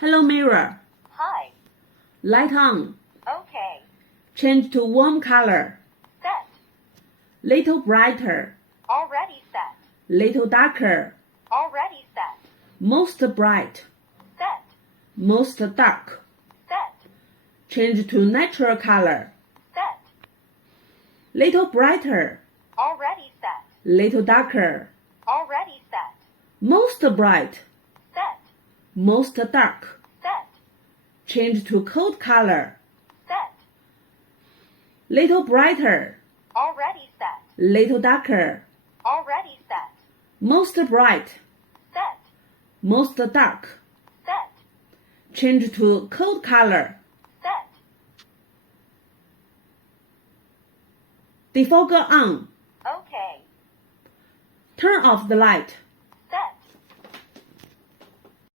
Hello mirror. Hi. Light on. Okay. Change to warm color. Set. Little brighter. Already set. Little darker. Already set. Most bright. Set. Most dark. Set. Change to natural color. Set. Little brighter. Already set. Little darker. Already set. Most bright. Set. Most dark. Set. Change to cold color. Set. Little brighter. Already set. Little darker. Already set. Most bright. Set. Most dark. Set. Change to cold color. Set. Defogger on. Okay. Turn off the light.